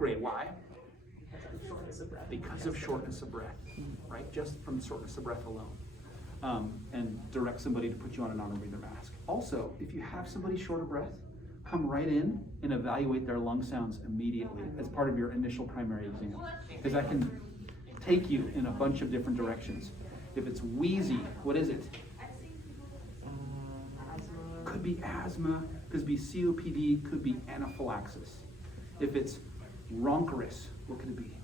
grade. Why? Because of shortness of breath, right? Just from shortness of breath alone. And direct somebody to put you on a non-rebreather mask. Also, if you have somebody short of breath, come right in and evaluate their lung sounds immediately as part of your initial primary exam. Because that can take you in a bunch of different directions. If it's wheezy, what is it? Could be asthma, could be COPD, could be anaphylaxis. If it's roncorous, what could it be?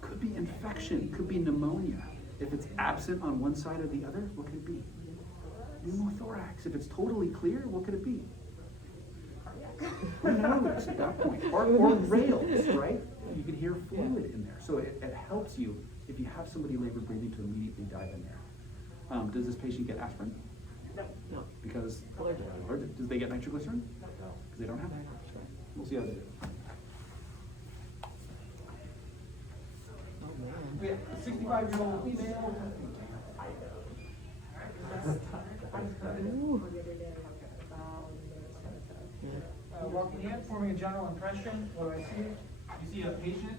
Could be infection, could be pneumonia. If it's absent on one side or the other, what could it be? Pneumothorax. If it's totally clear, what could it be? Who knows at that point? Or rails, right? You can hear fluid in there. So it helps you if you have somebody labor breathing to immediately dive in there. Does this patient get aspirin? No. Because allergic. Does they get nitroglycerin? No. Because they don't have it. We'll see how they do. We have a 65-year-old female. Walking in, forming a general impression. What do I see? You see a patient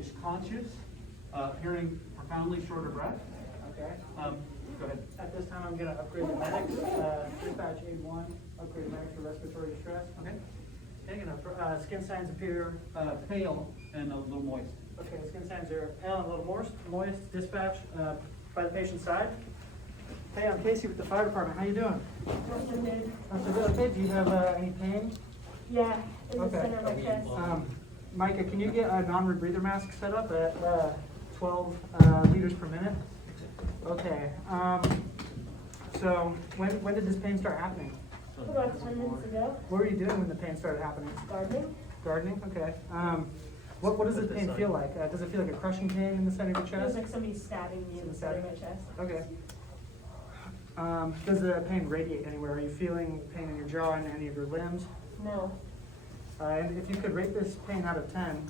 is conscious, appearing profoundly short of breath. Okay. Go ahead. At this time, I'm going to upgrade the medic. Dispatch aid 1, upgrade medic for respiratory distress. Okay. Taking up. Skin signs appear. Pale and a little moist. Okay, skin signs are pale and a little moist. Dispatch by the patient's side. Hey, I'm Casey with the fire department. How you doing? So good. Okay, do you have any pain? Yeah, in the Okay. center of my chest. Micah, can you get a non-rebreather mask set up at 12 liters per minute? Okay. So when did this pain start happening? About 10 minutes ago, What were you doing when the pain started happening? gardening. Gardening? Okay. What does this pain feel like? Does it feel like a crushing pain in the center of your It feels chest? like somebody stabbing me in the center of my chest. Okay. Does the pain radiate anywhere? Are you feeling pain in your jaw and any of your limbs? No, And if you could rate this pain out of 10,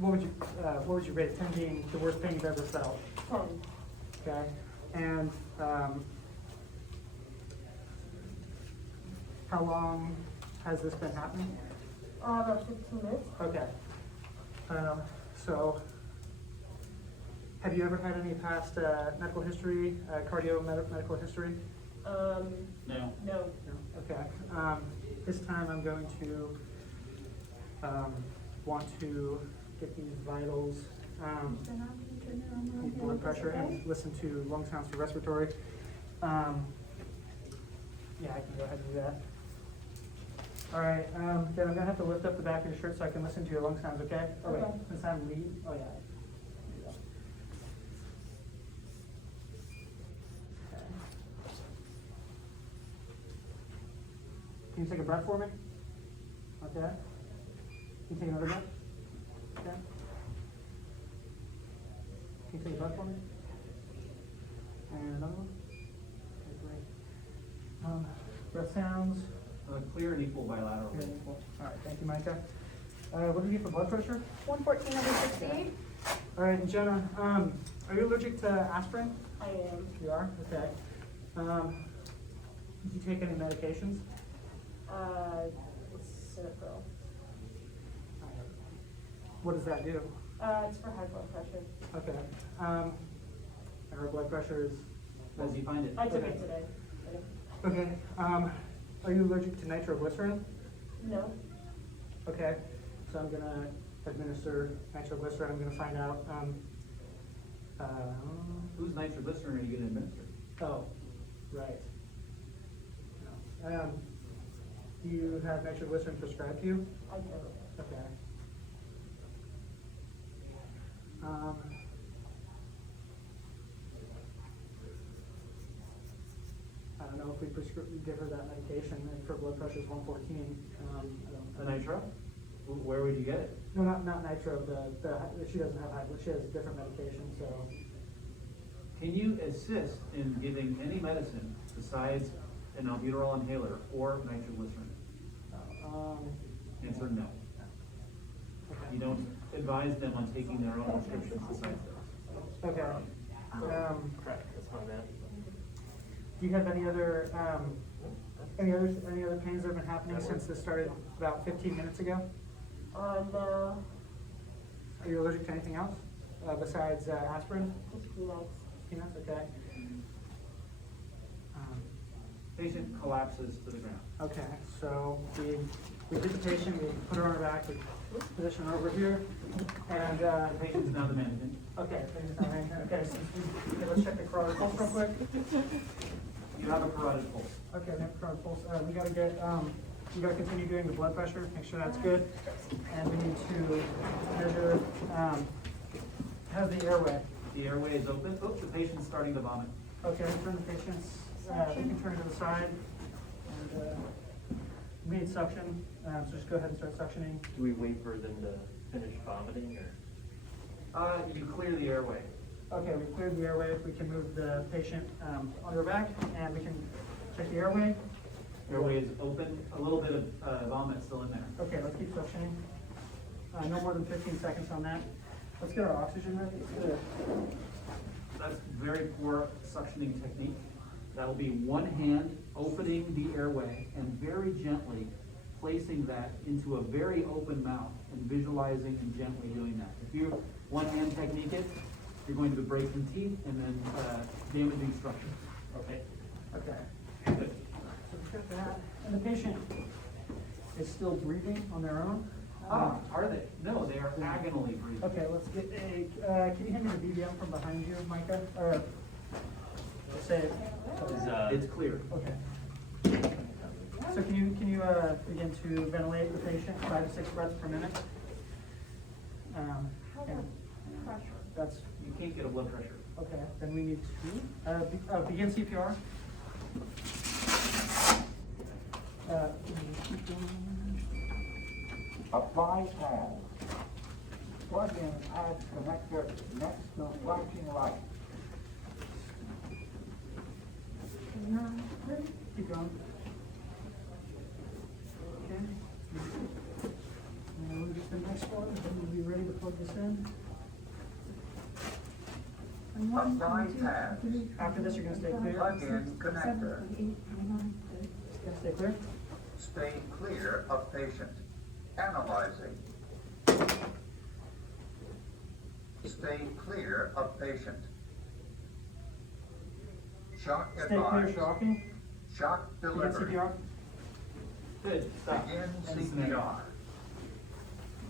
what would you rate it? 10 being the worst pain you've ever felt. 10. Okay. And how long has this been happening? About 15 minutes. Okay. So, have you ever had any past medical history, medical history? No. No. No. Okay. This time I'm going to want to get these vitals, blood pressure, and listen to lung sounds for respiratory. Yeah, I can go ahead and do that. All right, then I'm gonna have to lift up the back of your shirt so I can listen to your lung sounds, okay? Oh wait, Okay. since I'm lead, oh yeah. Okay. Can you take a breath for me? Okay. Can you take another breath? Okay. Can you take a breath for me? And another one? Okay, great. Breath sounds. Clear and equal bilateral. Here, equal. All right, thank you, Micah. What do you get for blood pressure? 114 over 68. All right, and Jenna, are you allergic to aspirin? I am. You are? Okay. Did you take any medications? It's Farrell. What does that do? It's for high blood pressure. Okay. And her blood pressure is. As you find it. I took Okay. it today. Okay. Are you allergic to nitroglycerin? No. Okay. So I'm gonna administer nitroglycerin. I'm gonna find out. Whose nitroglycerin are you going to administer? Oh, right. No. Do you have nitroglycerin prescribed to you? I don't. Okay. I don't know if we give her that medication. If her blood pressure is 114. The nitro? Where would you get it? No, not nitro. She doesn't have high blood. She has a different medication. So. Can you assist in giving any medicine besides an albuterol inhaler or nitroglycerin? Answer no. Okay. You don't advise them on taking their own prescriptions besides those. Okay. Correct, that's my man. Do you have any other Any other pains that have been happening since this started about 15 minutes ago? No, Are you allergic to anything else besides aspirin? just peanuts. Peanuts, okay. Patient collapses to the ground. Okay, so we hit the patient, we put her on her back, we position her over here, and, The patient's now the mannequin. okay, so let's check the carotid pulse real quick. You have a carotid pulse. Okay, we have carotid pulse, we gotta continue doing the blood pressure, make sure that's good, and we need to measure, how's the airway? The airway is open. Oh, the patient's starting to vomit. Okay, turn the patients, we can turn to the side, and, we need suction, so just go ahead and start suctioning. Do we wait for them to finish vomiting, or? You clear the airway. Okay, we cleared the airway, we can move the patient, on her back, and we can check the airway. Airway is open. A little bit of vomit still in there. Okay, let's keep suctioning. No more than 15 seconds on that. Let's get our oxygen ready. That's very poor suctioning technique. That will be one hand opening the airway and very gently placing that into a very open mouth and visualizing and gently doing that. If you one hand technique it, you're going to be breaking teeth and then damaging structure. Okay? Okay. Good. So we got that. And the patient is still breathing on their own. Are they? No, they are agonally breathing. Okay, let's get a, can you hand me the BBM from behind you, Micah? Or, say it. It's clear. Okay. So can you begin to ventilate the patient, 5 to 6 breaths per minute? How's And that pressure? that's, You can't get a blood pressure. okay, then we need to, begin CPR. Apply pad. Plug in add connector next to flashing light. Keep going. Okay. And we'll get the next one, and we'll be ready to plug this in. Apply pad. After this, you're gonna stay clear. Plug in connector. Gonna stay clear? Stay clear of patient. Analyzing. Stay clear of patient. Shock Stay clear, advised. shocking. Shock Begin delivery. CPR. Good. Stop. Begin And CPR.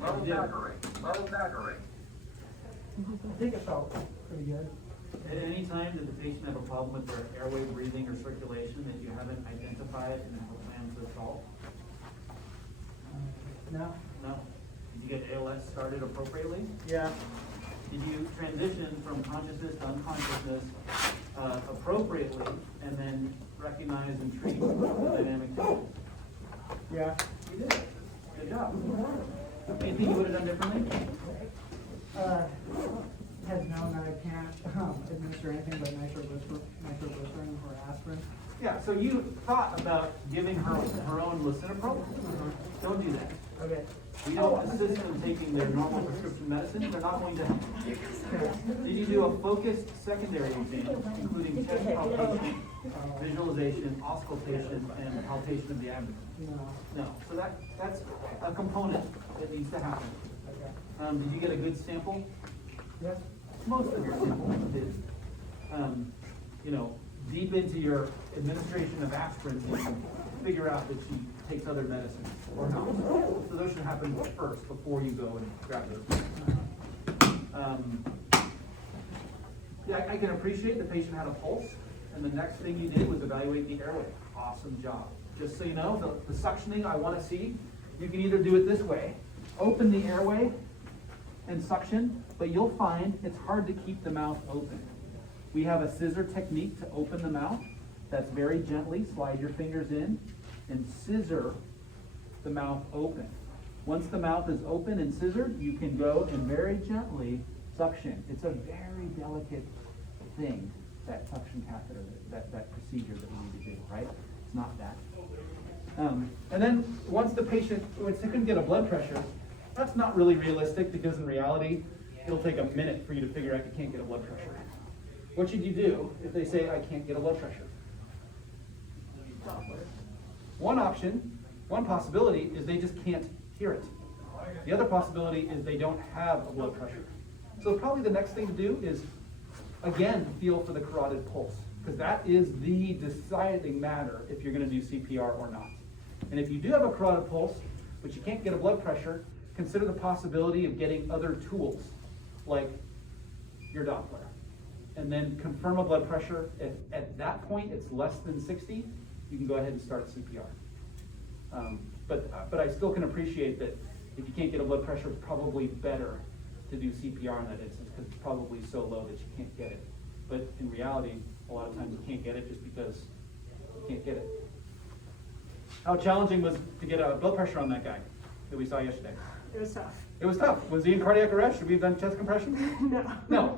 Low Yeah. battery. Low battery. I think it felt pretty good. At any time that the patient have a problem with their airway, breathing, or circulation that you haven't identified and have a plan to solve? No? No. Did you get ALS started appropriately? Yeah. Did you transition from consciousness to unconsciousness appropriately and then recognize and treat the dynamic changes? Yeah. You did. Good job. Anything you would have done differently? Had known that I can't administer anything but nitroglycerin or aspirin. Yeah, so you thought about giving her own lisinopril? Don't do that. Okay. We don't assist them taking their normal prescription medicine. They're not going to help. Did you do a focused secondary exam, including chest palpation, visualization, auscultation, and palpation of the abdomen? No. No. So that's a component that needs to happen. Okay. Did you get a good sample? Yes? Most of your samples did. Deep into your administration of aspirin, you can figure out that she takes other medicines or not. So those should happen first before you go and grab those. Yeah, I can appreciate the patient had a pulse, and the next thing you did was evaluate the airway. Awesome job. Just so you know, the suctioning I want to see, you can either do it this way, open the airway and suction, but you'll find it's hard to keep the mouth open. We have a scissor technique to open the mouth. That's very gently, slide your fingers in and scissor the mouth open. Once the mouth is open and scissored, you can go and very gently suction. It's a very delicate thing, that suction catheter, that procedure that we need to do, right? It's not that. And then once the patient couldn't get a blood pressure, that's not really realistic because in reality, it'll take a minute for you to figure out you can't get a blood pressure. What should you do if they say, I can't get a blood pressure? One option, one possibility is they just can't hear it. The other possibility is they don't have a blood pressure. So probably the next thing to do is, again, feel for the carotid pulse, because that is the deciding matter if you're going to do CPR or not. And if you do have a carotid pulse, but you can't get a blood pressure, consider the possibility of getting other tools, like your Doppler. And then confirm a blood pressure. If at that point it's less than 60, you can go ahead and start CPR. But I still can appreciate that if you can't get a blood pressure, it's probably better to do CPR in that instance, because it's probably so low that you can't get it. But in reality, a lot of times you can't get it just because you can't get it. How challenging was to get a blood pressure on that guy that we saw yesterday? It was tough. It was tough. Was he in cardiac arrest? Should we have done chest compressions? No. No.